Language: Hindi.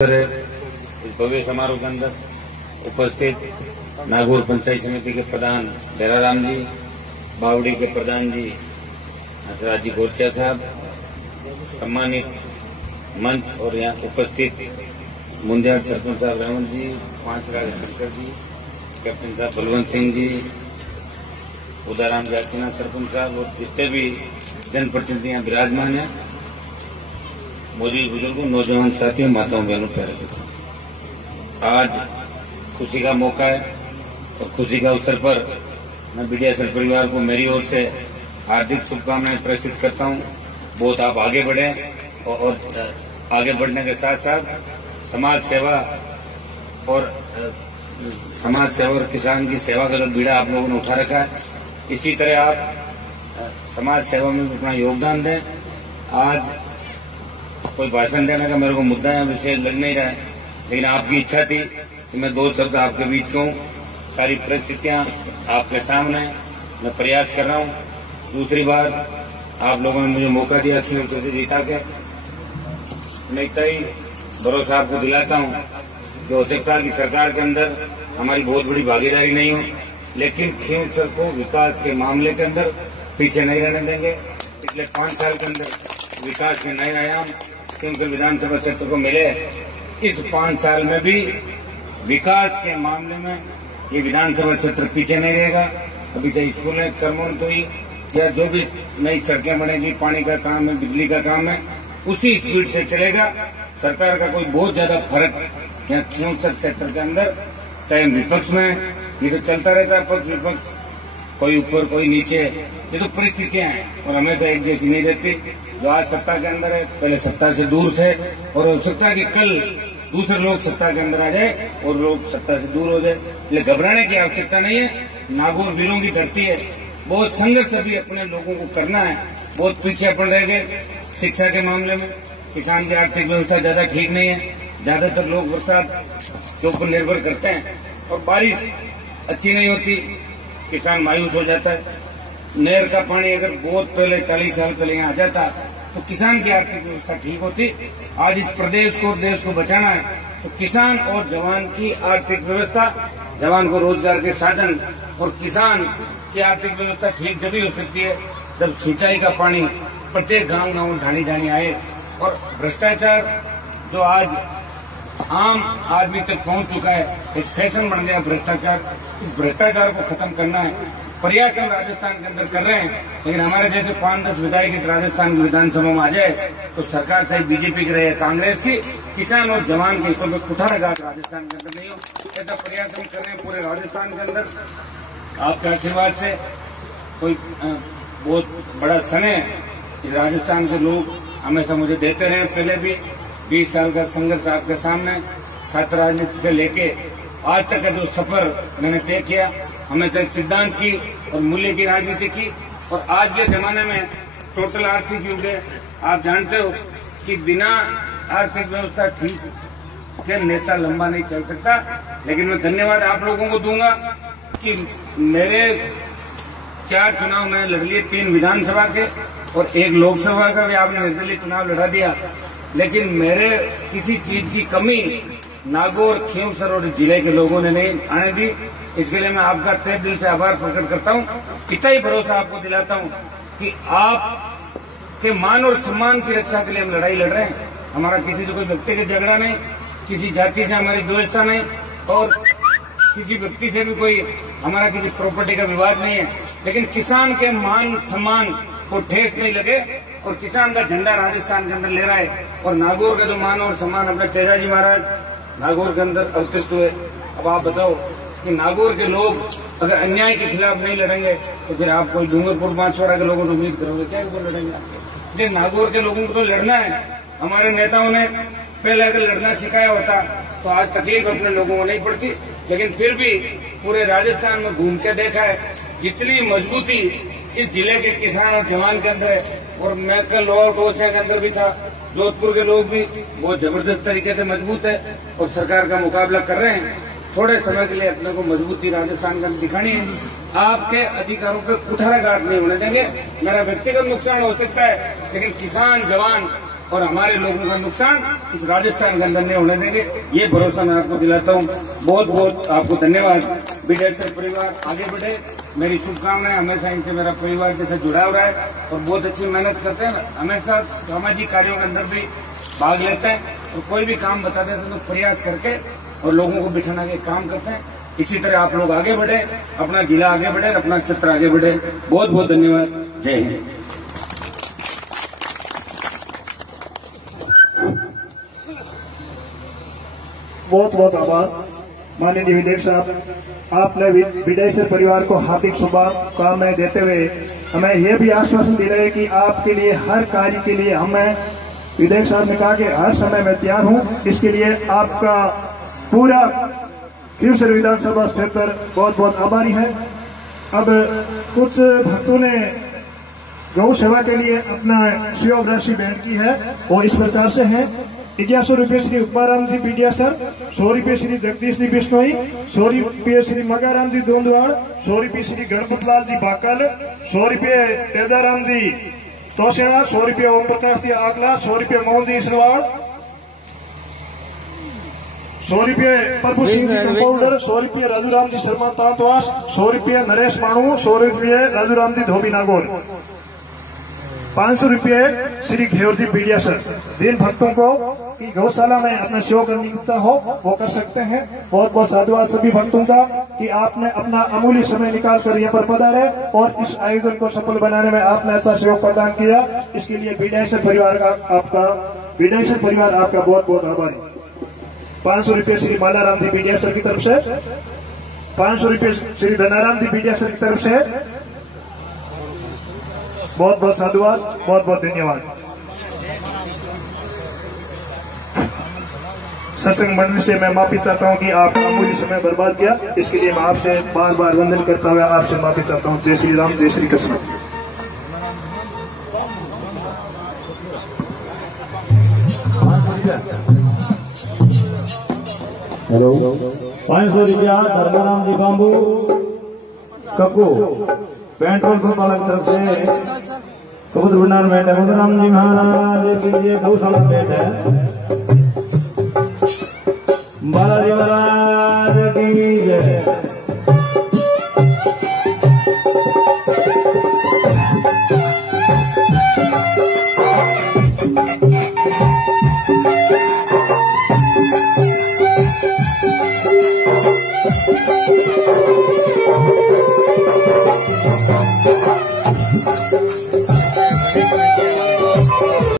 इस भव्य समारोह के अंदर उपस्थित नागौर पंचायत समिति के प्रधान डेराराम जी, बावड़ी के प्रधान जी हंसराज जी गोरचा साहब, सम्मानित मंच और यहाँ उपस्थित मुंदियाल सरपंच साहब रेवंत जी, पांच राज शंकर जी, कैप्टन साहब बलवंत सिंह जी, उदाराम जाचना सरपंच साहब और जितने भी जनप्रतिनिधि यहाँ विराजमान है, मौजूद बुजुर्गों, नौजवान साथियों, माताओं बहनों, प्यारे, आज खुशी का मौका है और खुशी का अवसर पर मैं मीडिया परिवार को मेरी ओर से हार्दिक शुभकामनाएं प्रेषित करता हूं। बहुत आप आगे बढ़े और आगे बढ़ने के साथ साथ समाज सेवा और किसान की सेवा का जो बीड़ा आप लोगों ने उठा रखा है, इसी तरह आप समाज सेवा में अपना योगदान दें। आज कोई भाषण देने का मेरे को मुद्दा है, विषय लग नहीं रहा है, लेकिन आपकी इच्छा थी कि मैं दो शब्द आपके बीच कहूं। सारी परिस्थितियां आपके सामने, मैं प्रयास कर रहा हूं। दूसरी बार आप लोगों ने मुझे मौका दिया कि से जीता के, मैं इतना ही भरोसा आपको दिलाता हूं कि हो सकता है कि सरकार के अंदर हमारी बहुत बड़ी भागीदारी नहीं हो, लेकिन खींवसर को विकास के मामले के अंदर पीछे नहीं रहने देंगे। पिछले 5 साल के अंदर विकास के नए आयाम खींवसर विधानसभा क्षेत्र को मिले। इस 5 साल में भी विकास के मामले में ये विधानसभा क्षेत्र पीछे नहीं रहेगा। अभी चाहे स्कूलें, कर्मोन्नति या जो भी नई सड़कें बनेगी, पानी का काम है, बिजली का काम है, उसी स्पीड से चलेगा। सरकार का कोई बहुत ज्यादा फर्क यहाँ खींवसर क्षेत्र के अंदर, चाहे विपक्ष में, ये तो चलता रहता है पक्ष विपक्ष, कोई ऊपर कोई नीचे, ये तो परिस्थितियां हैं और हमेशा एक जैसी नहीं रहती। जो आज सत्ता के अंदर है, पहले सत्ता से दूर थे और हो सकता है कि कल दूसरे लोग सत्ता के अंदर आ जाए और लोग सत्ता से दूर हो जाए, इसलिए घबराने की आवश्यकता नहीं है। नागौर वीरों की धरती है, बहुत संघर्ष अभी अपने लोगों को करना है, बहुत पीछे अपन रह गए। शिक्षा के मामले में किसान की आर्थिक व्यवस्था ज्यादा ठीक नहीं है, ज्यादातर लोग बरसात के ऊपर निर्भर करते हैं और बारिश अच्छी नहीं होती, किसान मायूस हो जाता है। नहर का पानी अगर बहुत पहले 40 साल पहले यहाँ आ जाता तो किसान की आर्थिक व्यवस्था ठीक होती। आज इस प्रदेश को, देश को बचाना है तो किसान और जवान की आर्थिक व्यवस्था, जवान को रोजगार के साधन और किसान की आर्थिक व्यवस्था ठीक जब ही हो सकती है जब सिंचाई का पानी प्रत्येक गांव गांव ढाणी ढाणी आए। और भ्रष्टाचार जो आज आम आदमी तक पहुंच चुका है, एक फैशन बन गया भ्रष्टाचार, इस भ्रष्टाचार को खत्म करना है। प्रयास हम राजस्थान के अंदर कर रहे हैं, लेकिन हमारे जैसे 5-10 विधायक इस राजस्थान की विधानसभा में आ जाए तो सरकार चाहे बीजेपी की रहे, कांग्रेस की, किसान और जवान के हितों में कुठाराघात राजस्थान के अंदर नहीं हो। ऐसा प्रयास हम कर रहे हैं पूरे राजस्थान के अंदर। आपके आशीर्वाद से कोई बहुत बड़ा समय इस राजस्थान के लोग हमेशा मुझे देते रहे। पहले भी 20 साल का संघर्ष आपके सामने, छात्र राजनीति से लेके आज तक का जो सफर मैंने तय किया, हमेशा सिद्धांत की और मूल्य की राजनीति की। और आज के जमाने में टोटल आर्थिक युग है, आप जानते हो कि बिना आर्थिक व्यवस्था ठीक के नेता लंबा नहीं चल सकता। लेकिन मैं धन्यवाद आप लोगों को दूंगा कि मेरे 4 चुनाव मैंने लड़ लिए, 3 विधानसभा के और 1 लोकसभा का भी आपने निर्दलीय चुनाव लड़ा दिया, लेकिन मेरे किसी चीज की कमी नागौर, खींवसर और जिले के लोगों ने नहीं आने दी। इसके लिए मैं आपका तहे दिल से आभार प्रकट करता हूं। इतना ही भरोसा आपको दिलाता हूं कि आप के मान और सम्मान की रक्षा के लिए हम लड़ाई लड़ रहे हैं। हमारा किसी से कोई व्यक्तिगत झगड़ा नहीं, किसी जाति से हमारी व्यवस्था नहीं और किसी व्यक्ति से भी कोई हमारा किसी प्रॉपर्टी का विवाद नहीं है, लेकिन किसान के मान सम्मान को ठेस नहीं लगे और किसान का झंडा राजस्थान के अंदर ले रहा है। और नागौर का जो मान और सम्मान अपने तेजाजी महाराज नागौर के अंदर अवतरित हुए। अब आप बताओ कि नागौर के लोग अगर अन्याय के खिलाफ नहीं लड़ेंगे तो फिर आप कोई डूंगरपुर बांसवाड़ा के लोगों से उम्मीद करोगे क्या वो लड़ेंगे आपके? नागौर के लोगों को तो लड़ना है। हमारे नेताओं ने पहले अगर लड़ना सिखाया होता तो आज तकलीफ अपने लोगों को नहीं पड़ती, लेकिन फिर भी पूरे राजस्थान में घूम के देखा है जितनी मजबूती इस जिले के किसान और जवान के अंदर है। और मैं कल लोअर टोसिया के अंदर भी था, जोधपुर के लोग भी बहुत जबरदस्त तरीके से मजबूत है और सरकार का मुकाबला कर रहे हैं। थोड़े समय के लिए अपने को मजबूती राजस्थान के अंदर दिखानी है। आपके अधिकारों पे कुठाराघात नहीं होने देंगे। मेरा व्यक्तिगत नुकसान हो सकता है, लेकिन किसान, जवान और हमारे लोगों का नुकसान इस राजस्थान के अंदर नहीं होने देंगे, ये भरोसा मैं आपको दिलाता हूँ। बहुत बहुत आपको धन्यवाद। बीडेसर परिवार आगे बढ़े, मेरी शुभकामनाएं। हमेशा इनसे मेरा परिवार जैसे जुड़ा हुआ है और बहुत अच्छी मेहनत करते हैं, हमेशा सामाजिक कार्यों के अंदर भी भाग लेते हैं और कोई भी काम बताते हैं तो प्रयास करके और लोगों को बिठाने के काम करते हैं। इसी तरह आप लोग आगे बढ़े, अपना जिला आगे बढ़े, अपना क्षेत्र आगे बढ़े। बहुत बहुत धन्यवाद। जय हिंद। बहुत बहुत आभार माननीय विधायक साहब, आपने बीडेसर परिवार को हार्दिक शुभकामनाएं देते हुए हमें यह भी आश्वासन दे रहे हैं कि आपके लिए हर कार्य के लिए हमें, विधायक साहब ने कहा कि हर समय मैं तैयार हूं। इसके लिए आपका पूरा खीवसर विधानसभा क्षेत्र बहुत बहुत आभारी है। अब कुछ भक्तों ने गौ सेवा के लिए अपना सहयोग राशि भेंट की है, वो इस प्रकार से है। 1100 रुपये श्री उपमाराम जी बीडियासर, 100 रुपये श्री जगदीश जी बिश्नोई, 100 रुपये श्री मगाराम जी दोंदवाड़, 100 रुपये श्री गणपत लाल जी बाकल, 100 रुपये तेजाराम जी तोसेना, 100 रुपये ओम प्रकाश जी आगला, 100 रुपये मोहन जी इसरवाड़, 100 रुपये प्रभु सिंह जी कंपाउंडर, 100 रुपये राजूराम जी शर्मा तांतवास, 100 रुपये नरेश माणू, 100 रुपये राजूराम जी धोबी नागौर, 500 रुपये श्री घेवर जी बीडियासर। जिन भक्तों को कि गौशाला में अपना सेवा करने की इच्छा हो वो कर सकते हैं। बहुत बहुत साधुवाद सभी भक्तों का कि आपने अपना अमूल्य समय निकाल कर यहाँ पर पधारे और इस आयोजन को सफल बनाने में आपने अच्छा सहयोग प्रदान किया। इसके लिए बीडियासर परिवार आपका बहुत बहुत आभारी। 500 रुपये श्री मालाराम जी बीडियासर की तरफ से, 500 रुपये श्री धनाराम जी बीडियासर की तरफ से। बहुत बहुत साधुवाद, बहुत बहुत धन्यवाद। सत्संग मंडली से मैं माफी चाहता हूं कि आपका अमूल्य समय बर्बाद किया। इसके लिए मैं आपसे बार बार वंदन करता हुआ आपसे माफी चाहता हूं। जय श्री राम, जय श्री कृष्ण। हेलो, 500 रुपया धर्माराम जी बांबू कक्कू पेट्रोल पंप वाला की तरफ से कबूतर भंडार भेंट है। मधुराम जी महाराज की ये गौशाला भेंट है। बालाजी महाराज की जय।